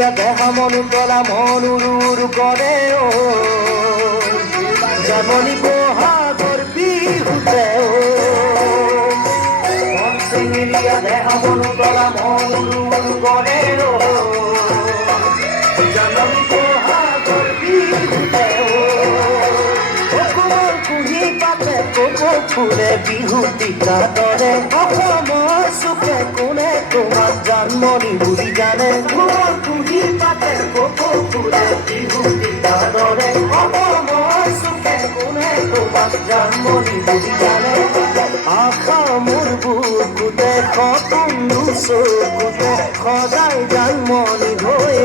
মিলিয়া দেহা মনু তলা মনুরুর করে ও যেমনই বহাগর বিহুতে ও মনসে মিলিয়া দেহা মনু তলা মনুরুর করে ও যেমনই বহাগর বিহুতে ও কোমল কুহি পাতে কোকো ফুলে বিহুতিকা দরে অসমৰ সুখে কোনে তোমাক জন্মনি বুলি জানে কোমল কুহি পাতে কোকো ফুলে বিহুতিকা দৰে অসমৰ সুখে কোনে তোমাক জন্মনি বুলি জানে আশা মোৰ বুকুতে সপোন চকুতে সদায় জন্মনি হৈ